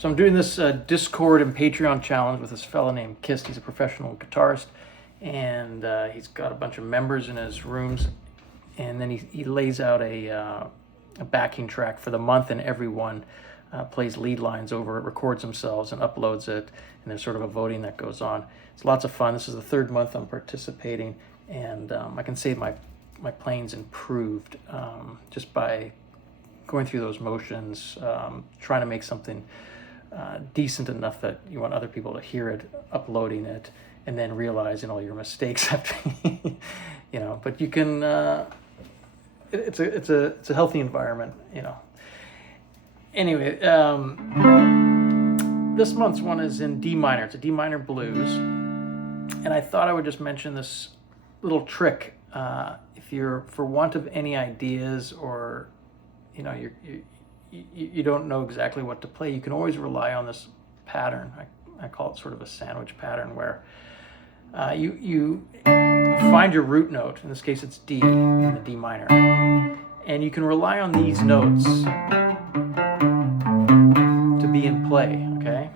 So I'm doing this Discord and Patreon challenge with this fella named Kist. He's a professional guitarist, and he's got a bunch of members in his rooms, and then he lays out a backing track for the month, and everyone plays lead lines over it, records themselves, and uploads it, and there's sort of a voting that goes on. It's lots of fun. This is the third month I'm participating, and I can say my playing's improved just by going through those motions, trying to make something decent enough that you want other people to hear it, uploading it, and then realizing all your mistakes after, but you can, it's a healthy environment, Anyway, this month's one is in D minor. It's a D minor blues, and I thought I would just mention this little trick. If you're, for want of any ideas, or you don't know exactly what to play, you can always rely on this pattern. I call it sort of a sandwich pattern, where you find your root note. In this case, it's D in the D minor, and you can rely on these notes to be in play. Okay.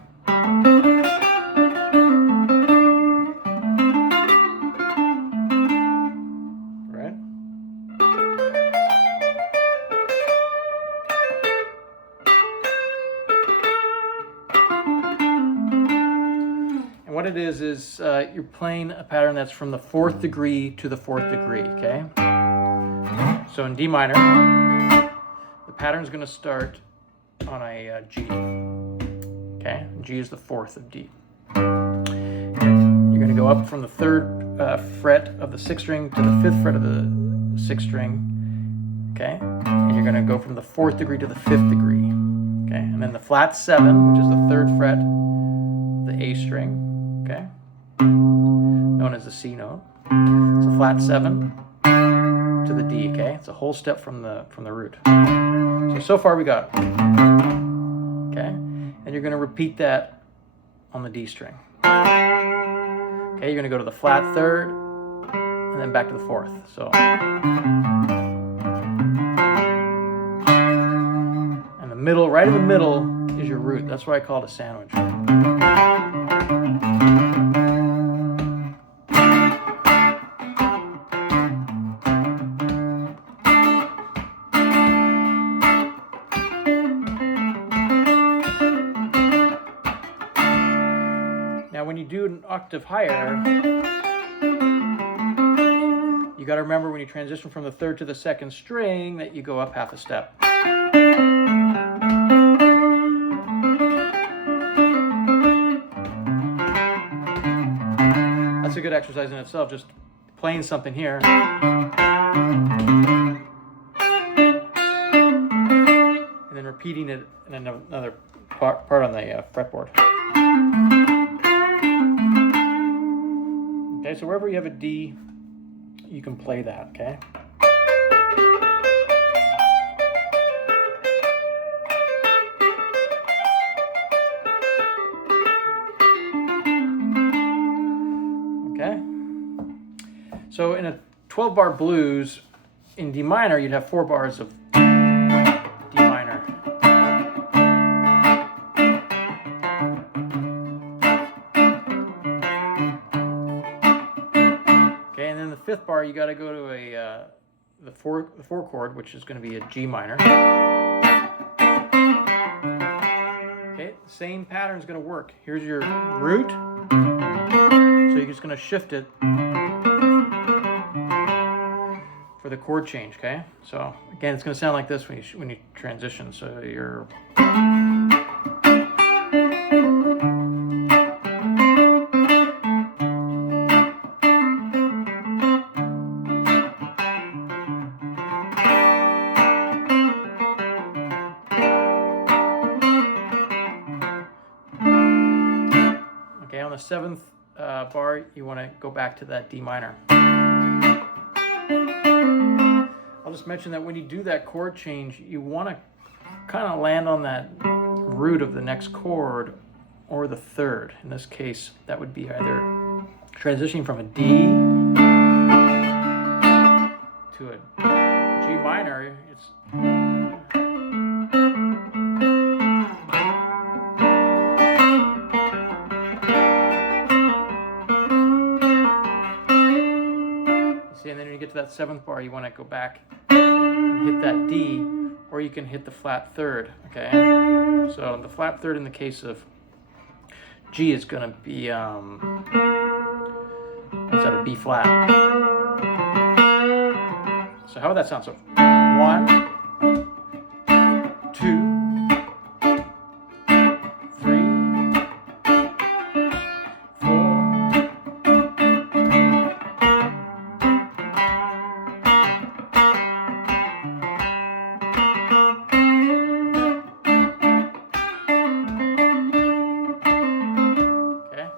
What it is you're playing a pattern that's from the 4th degree to the 4th degree, okay? So in D minor, the pattern's going to start on a G, okay? G is the 4th of D. You're going to go up from the 3rd fret of the 6th string to the 5th fret of the 6th string, okay? And you're going to go from the 4th degree to the 5th degree, okay? And then the flat 7, which is the 3rd fret, the A string, okay, known as the C note. It's a flat 7 to the D, okay? It's a whole step from the root. So far we got, okay? And you're going to repeat that on the D string. Okay, you're going to go to the flat 3rd and then back to the 4th. So, and the middle, right in the middle is your root. That's why I call it a sandwich. Now, when you do an octave higher, you got to remember when you transition from the 3rd to the 2nd string that you go up half a step. That's a good exercise in itself, just playing something here. And then repeating it in another part on the fretboard. Okay, so wherever you have a D, you can play that, okay? Okay? So in a 12-bar blues, in D minor, you'd have 4 bars of D minor. The 5th bar, you got to go to the 4 chord, which is going to be a G minor. Okay, the same pattern is going to work. Here's your root, so you're just going to shift it for the chord change. Okay, so again, it's going to sound like this when you transition. So you're. On the 7th bar, you want to go back to that D minor. I'll just mention that when you do that chord change, you want to kind of land on that root of the next chord or the 3rd. In this case, that would be either transitioning from a D to a G minor. It's that 7th bar, you want to go back and hit that D, or you can hit the flat 3rd, okay? So the flat 3rd in the case of G is going to be, instead of B flat. So how would that sound? So 1, 2, 3, 4. Okay.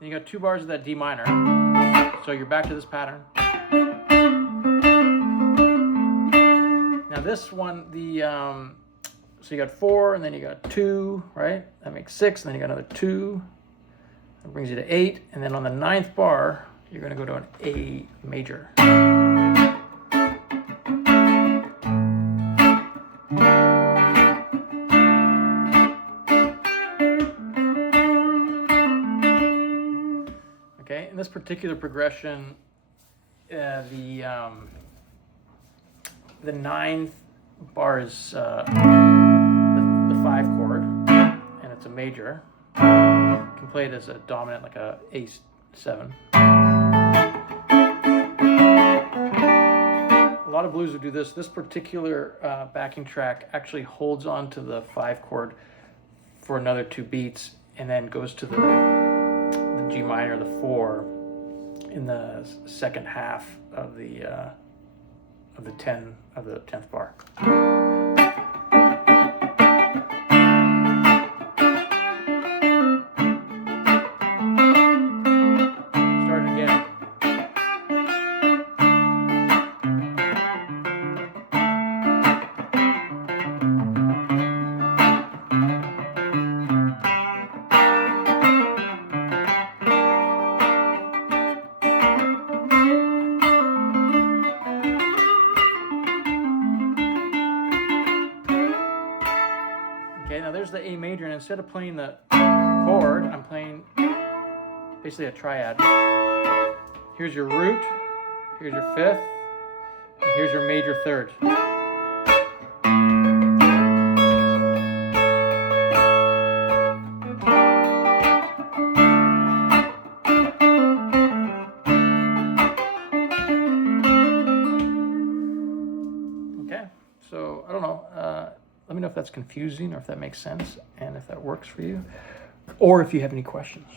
Then you got 2 bars of that D minor. So you're back to this pattern. Now this one, so you got 4, and then you got 2, right? That makes 6, and then you got another 2. That brings you to 8, and then on the 9th bar, you're going to go to an A major. Okay, in this particular progression, the 9th bar is the 5 chord, and it's a major. You can play it as a dominant, like a A7. A lot of blues would do this. This particular backing track actually holds on to the 5 chord for another 2 beats, and then goes to the G minor, the 4, in the second half of the 10th bar. Start again. Okay, now there's the A major, and instead of playing the chord, I'm playing basically a triad. Here's your root, here's your 5th, and here's your major 3rd. Okay, so I don't know. Let me know if that's confusing or if that makes sense and if that works for you, or if you have any questions.